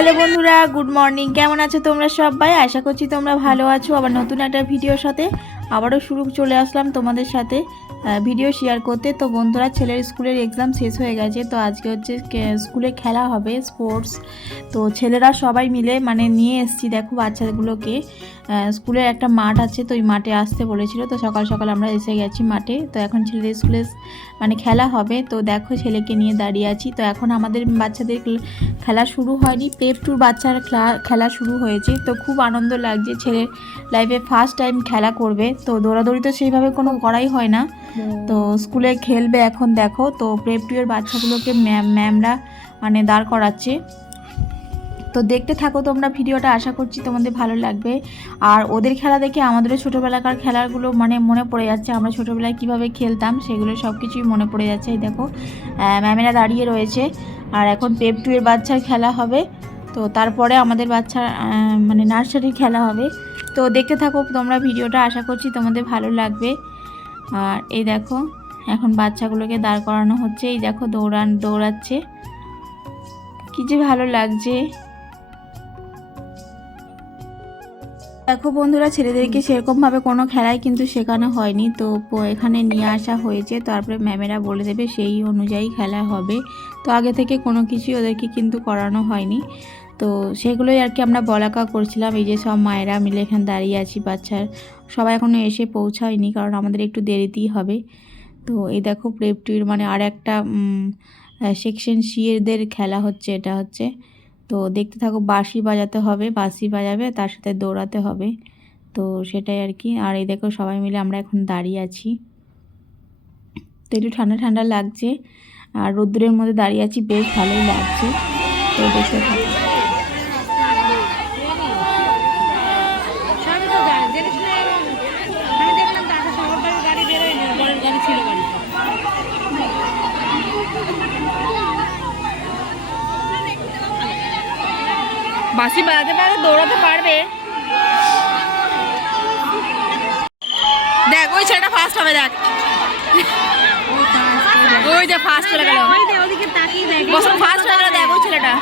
Hello বন্ধুরা, good morning. কেমন আছো তোমরা সবাই? আশা করছি তোমরা ভালো আছো। আবার নতুন একটা ভিডিওর সাথে আবারও শুরু চলে আসলাম তোমাদের সাথে ভিডিও শেয়ার করতে। তো বন্ধুরা, ছেলের স্কুলের এক্সাম শেষ হয়ে গেছে। তো আজকে হচ্ছে স্কুলে খেলা হবে স্পোর্টস তো ছেলেরা সবাই মিলে মানে নিয়ে এসছি, দেখো বাচ্চাগুলোকে। স্কুলের একটা মাঠ আছে, তো ওই মাঠে আসতে বলেছিল। তো সকাল সকাল আমরা এসে গেছি মাঠে। তো এখন ছেলেদের স্কুলে মানে খেলা হবে। তো দেখো ছেলেকে নিয়ে দাঁড়িয়ে আছি। তো এখন আমাদের বাচ্চাদের খেলা শুরু হয়নি। প্লেপ টুর বাচ্চার খেলা- খেলা শুরু হয়েছে। তো খুব আনন্দ লাগছে। ছেলে লাইফে ফার্স্ট টাইম খেলা করবে। তো দৌড়াদৌড়ি তো সেইভাবে কোনো করাই হয় না। তো স্কুলে খেলবে এখন, দেখো। তো প্রেপ টু এর বাচ্চাগুলোকে ম্যাম ম্যামরা মানে দাঁড় করাচ্ছে। তো দেখতে থাকো তোমরা ভিডিওটা, আশা করছি তোমাদের ভালো লাগবে। আর ওদের খেলা দেখে আমাদেরও ছোটোবেলাকার খেলাগুলো মানে মনে পড়ে যাচ্ছে। আমরা ছোটোবেলায় কীভাবে খেলতাম সেগুলো সব কিছুই মনে পড়ে যাচ্ছে, এই দেখো। ম্যামেরা দাঁড়িয়ে রয়েছে। আর এখন পেপ টু এর বাচ্চার খেলা হবে। তো তারপরে আমাদের বাচ্চার মানে নার্সারির খেলা হবে। তো দেখতে থাকো তোমরা ভিডিওটা, আশা করছি তোমাদের ভালো লাগবে। আর এই দেখো, এখন বাচ্চাগুলোকে দাঁড় করানো হচ্ছে। এই দেখো দৌড়ান, দৌড়াচ্ছে। কি যে ভালো লাগছে। দেখো বন্ধুরা, ছেলেদেরকে সেরকমভাবে কোনো খেলায় কিন্তু শেখানো হয়নি। তো এখানে নিয়ে আসা হয়েছে। তারপরে ম্যামেরা বলে দেবে সেই অনুযায়ী খেলা হবে। তো আগে থেকে কোনো কিছুই ওদেরকে কিন্তু করানো হয়নি। তো সেগুলোই আর কি আমরা বলাকা করছিলাম। এই যে সব মায়েরা মিলে এখানে দাঁড়িয়ে আছি, বাচ্চার সবাই এখনও এসে পৌঁছায়নি, কারণ আমাদের একটু দেরিতেই হবে। তো এই দেখো প্লেপটির মানে আর একটা সেকশন সি এদের খেলা হচ্ছে, এটা হচ্ছে। তো দেখতে থাকো বাঁশি বাজাতে হবে, বাঁশি বাজাবে, তার সাথে দৌড়াতে হবে। তো সেটাই আর কি। আর এই দেখো সবাই মিলে আমরা এখন দাঁড়িয়ে আছি। তো একটু ঠান্ডা ঠান্ডা লাগছে। আর রোদ্দুরের মধ্যে দাঁড়িয়ে আছি, বেশ ভালোই লাগছে। তো দেখতে থাকো সবই তো জানে জেনে শুনে আমি দেখলাম তো আসার সময় ওর গাড়ি বেরোয়নি বড়ের গাড়ি ছিল বাড়িতে বাসি বাজাতে পারবে দৌড়াতে পারবে। দেখ ওই ছেলেটা ফার্স্ট হবে দেখ। ওই যে ফার্স্ট চলে গেল। বসুন ফার্স্ট হয়ে গেল দেখ ওই ছেলেটা।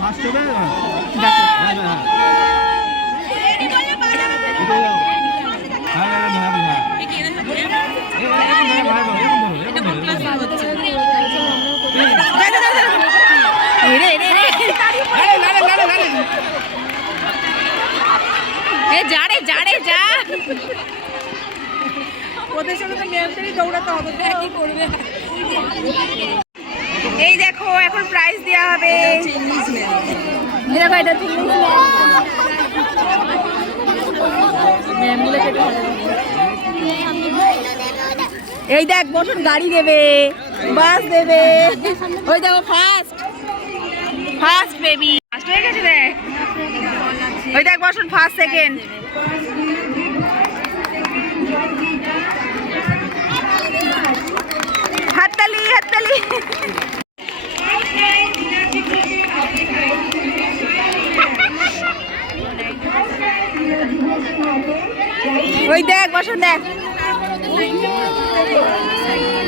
ফার্স্ট হবে? দেখো হ্যাঁ হ্যাঁ এটা হ্যাঁ হ্যাঁ হ্যাঁ হ্যাঁ এরকম ধরো, এরকম ধরো, এরকম ধরো, এরকম ধরো। রে রে রে আরে, লারে, লারে, লারে। এ যা রে যা রে যা ওদের সঙ্গে তো মেয়েদেরই দৌড়াতে হবে কি করবে এই দেখো এখন প্রাইজ দেওয়া হবে। দেখো এটা হচ্ছে ম্যামগুলো কেটে এই দেখ, বসুন, গাড়ি দেবে, বাস দেবে। ওই দেখো ফার্স্ট ফার্স্ট বেবি ফার্স্ট হয়ে গেছে, দেখ। ওই দেখ, বসুন ফার্স্ট সেকেন্ড হাততালি হাততালি। ওই দেখ, বসুন, দেখ।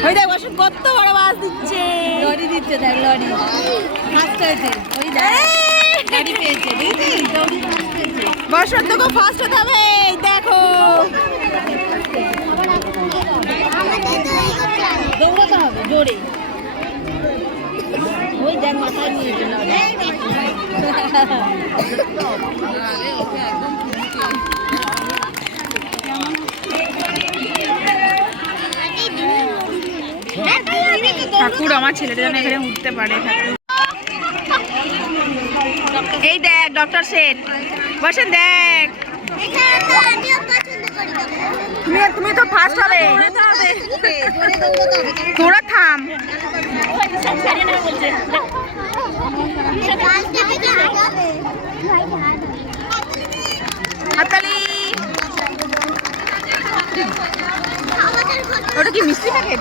ওই দেখ বসুন কত বড় মাছ দিচ্ছে। লরি দিচ্ছে দেখ লরি। ফার্স্ট হয়েছে। ওই দেখ গাড়ি পেয়েছে ফার্স্ট তোকে ফার্স্ট হতে হবে। দেখো। দৌড়াতে হবে জোরে। ওই দেখ মাথায় নিয়েছে লরি ঠাকুর আমার ছেলেদের জন্য এখানে উঠতে পারে এই দেখ ডক্টর শেঠ বসেন, দেখ। তুমি তো ফার্স্ট হবে। থাম। ওটা কি মিষ্টি প্যাকেট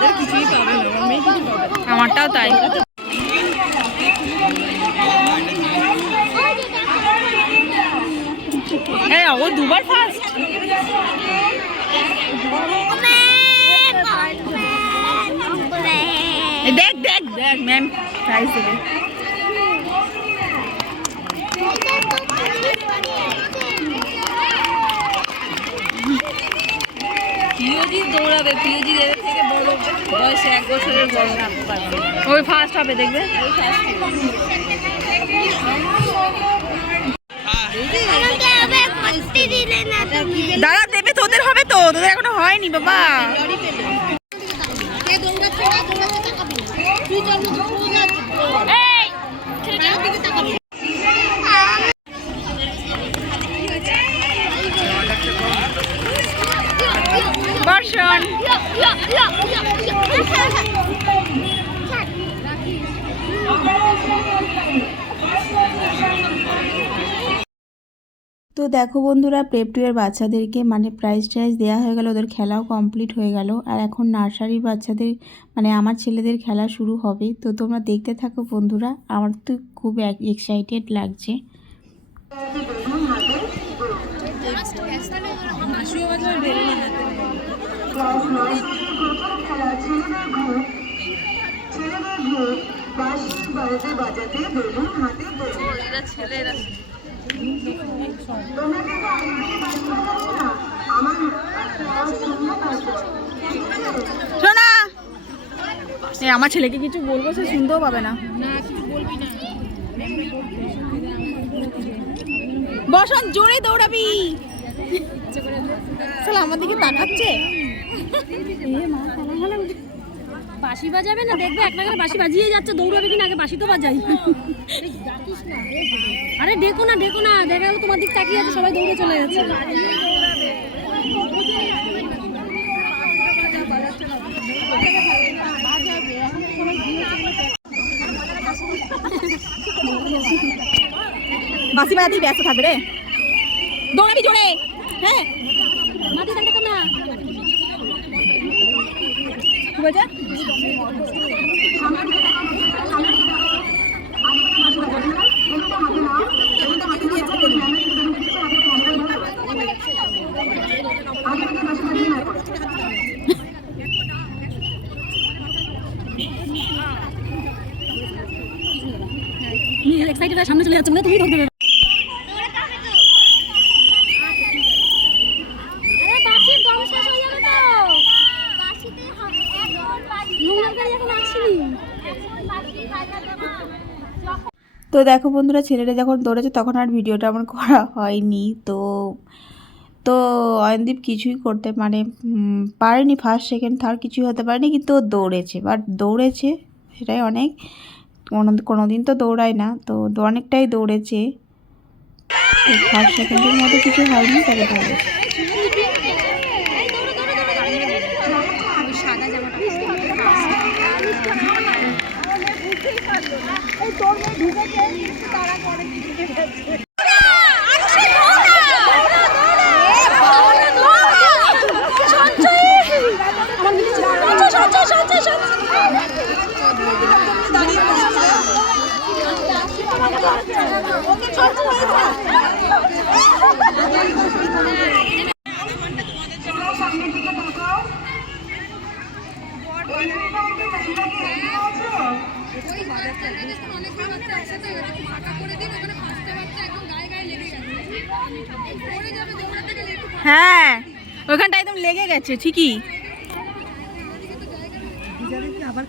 বাহ। আমাদের কিছুই পাবে না আমার মেয়ে কিছু পাবে না। আমারটাও তাই হ্যাঁ ও দুবার ফার্স্ট দেখ দেখ দেখ ম্যাম প্রাইজ দেবে পিওজি দৌড়াবে পিওজি এদের থেকে বড় বয়সে এক বছরের বড় ওই ফার্স্ট হবে দেখবে? দাদা দেবে তোদের হবে তো। তোদের এখনও হয়নি বাবা। তো দেখো বন্ধুরা প্রেপ টুয়ের বাচ্চাদেরকে মানে প্রাইজ ট্রাইজ দেওয়া হয়ে গেল, ওদের খেলাও কমপ্লিট হয়ে গেল। আর এখন নার্সারির বাচ্চাদের মানে আমার ছেলেদের খেলা শুরু হবে। তো তোমরা দেখতে থাকো বন্ধুরা, আমার তো খুব এক্সাইটেড লাগছে। ছেলেরা শোনা আমার ছেলেকে কিছু বলব, সে শুনতেও পাবে না। বসন, জোরে দৌড়াবি। শালা, আমার দিকে তাকাচ্ছে। বাঁশি বাজাবে না? দেখবে এক নাগারে বাঁশি বাজিয়ে যাচ্ছে দৌড়াবে কিনা? আগে বাঁশি তো বাজাই। আরে ডেকো না ডেকো না দেখা গেলো তোমার দিক তাকিয়ে আছে সবাই দৌড়ে চলে যাচ্ছে। বাসি বাজাতেই ব্যস্ত থাকবে রে। দৌড়াবি জোরে। হ্যাঁ। কি বলছে? এক্সাইটেড সামনে চলে যাচ্ছে তুমি ধরবে নোংরা গাড়ি এখন আসেনি তো দেখো বন্ধুরা, ছেলেটা যখন দৌড়েছে তখন আর ভিডিওটা আমার করা হয়নি। তো তো অয়নদীপ কিছুই করতে মানে পারেনি ফার্স্ট সেকেন্ড থার্ড কিছুই হতে পারেনি, কিন্তু ও দৌড়েছে। বাট দৌড়েছে সেটাই অনেক। কোনো দিন তো দৌড়ায় না, তো অনেকটাই দৌড়েছে। ফার্স্ট সেকেন্ডের মধ্যে কিছু হয়নি, তবে দৌড়েছে। হ্যাঁ ওইখানটা একদম লেগে গেছে ঠিকই। আমার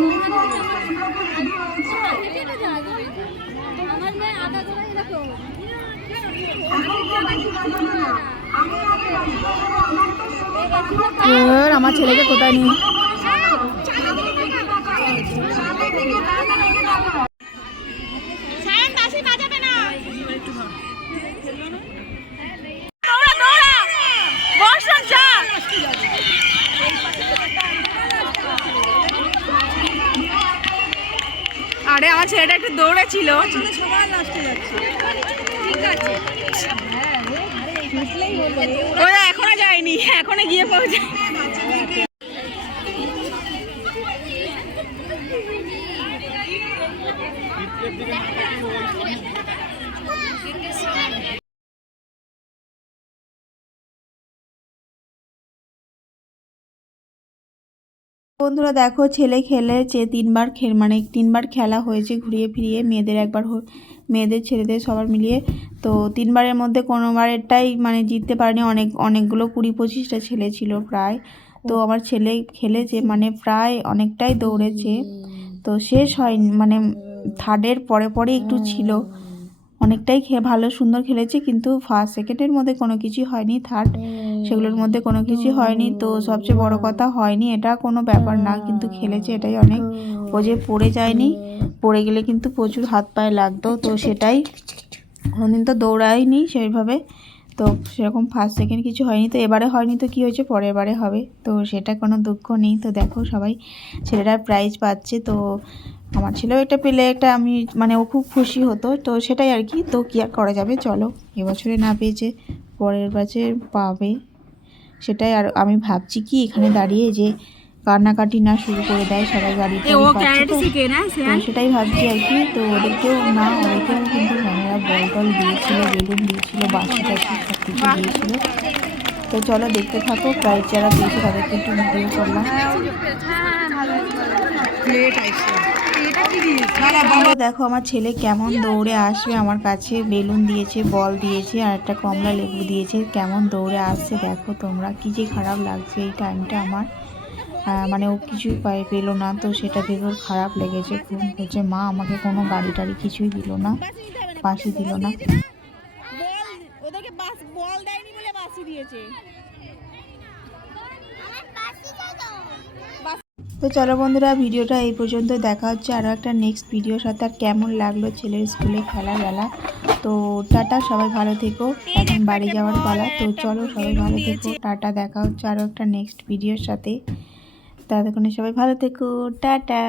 মেয়ে আমার ছেলেকে কোথায় নিয়ে দৌড়া দৌড়া বর্ষণ যা আরে আমার ছেলেটা লাস্টে যাচ্ছে। ওরা এখনও যায়নি এখনও গিয়ে পৌঁছে বন্ধুরা দেখো ছেলে খেলেছে তিনবার খেল মানে তিনবার খেলা হয়েছে ঘুরিয়ে ফিরিয়ে। মেয়েদের একবার মেয়েদের ছেলেদের সবার মিলিয়ে। তো তিনবারের মধ্যে কোনোবারেরটাই মানে জিততে পারেনি। অনেক অনেকগুলো কুড়ি পঁচিশটা ছেলে ছিল প্রায়। তো আমার ছেলে খেলেছে মানে প্রায় অনেকটাই দৌড়েছে। তো শেষ হয়নি মানে থার্ডের পরে পরে একটু ছিল। অনেকটাই খেয়ে ভালো সুন্দর খেলেছে কিন্তু ফার্স্ট সেকেন্ডের মধ্যে কোনো কিছু হয়নি থার্ড সেগুলোর মধ্যে কোনো কিছু হয়নি। তো সবচেয়ে বড় কথা হয়নি, এটা কোনো ব্যাপার না। কিন্তু খেলেছে এটাই অনেক। ও যে পড়ে যায়নি, পড়ে গেলে কিন্তু প্রচুর হাত পায়ে লাগতো। তো সেটাই কোনোদিন তো দৌড়ায়নি সেইভাবে। তো সেরকম ফার্স্ট সেকেন্ড কিছু হয়নি। তো এবারে হয়নি তো কী হয়েছে? পরের বারে হবে। তো সেটা কোনো দুঃখ নেই। তো দেখো সবাই, ছেলেরা প্রাইজ পাচ্ছে। তো আমার ছেলেও এটা পেলে একটা আমি মানে ও খুব খুশি হতো। তো সেটাই আর কি। তো কী আর করা যাবে? চলো, এবছরে না পেয়েছে, পরের বছর পাবে। সেটাই আর আমি ভাবছি কি এখানে দাঁড়িয়ে যে কান্নাকাটি না শুরু করে দেয় সবাই গাড়িতে সেটাই ভাবছি আর কি তো ওদেরকেও না ওদেরকেও কিন্তু ম্যামেরা বল টল দিয়েছিল বেলুন দিয়েছিল বাসি টাসি সব কিছু দিয়েছিল। তো চলো দেখতে থাকো প্রাইজ যারা পেয়েছে তাদেরকে একটু ভিডিও করলাম। তাহলে দেখো, আমার ছেলে কেমন দৌড়ে আসবে? আমার কাছে বেলুন দিয়েছে, বল দিয়েছে, আর একটা কমলা লেবু দিয়েছে। কেমন দৌড়ে আসছে দেখো তোমরা। কি যে খারাপ লাগছে এই টাইমটা আমার। মানে ও কিছুই পায়ে পেল না, তো সেটা ভেবে ওর খারাপ লেগেছে। খুব বলছে মা আমাকে কোনো গাড়ি টাড়ি কিছুই দিল না পাশে দিল না। বল দেয়নি বলে বাসি দিয়েছে। তো চলো বন্ধুরা, ভিডিওটা এই পর্যন্ত দেখা হচ্ছে। আরও একটা নেক্সট ভিডিওর সাথে। আর কেমন লাগল ছেলের স্কুলে খেলা বেলা? তো টাটা, সবাই ভালো থেকো। এখন বাড়ি যাওয়ার পালা। তো চলো, সবাই ভালো থেকো। টাটা, দেখা হচ্ছে আরও একটা নেক্সট ভিডিওর সাথে। ততক্ষণে সবাই ভালো থেকো। টাটা।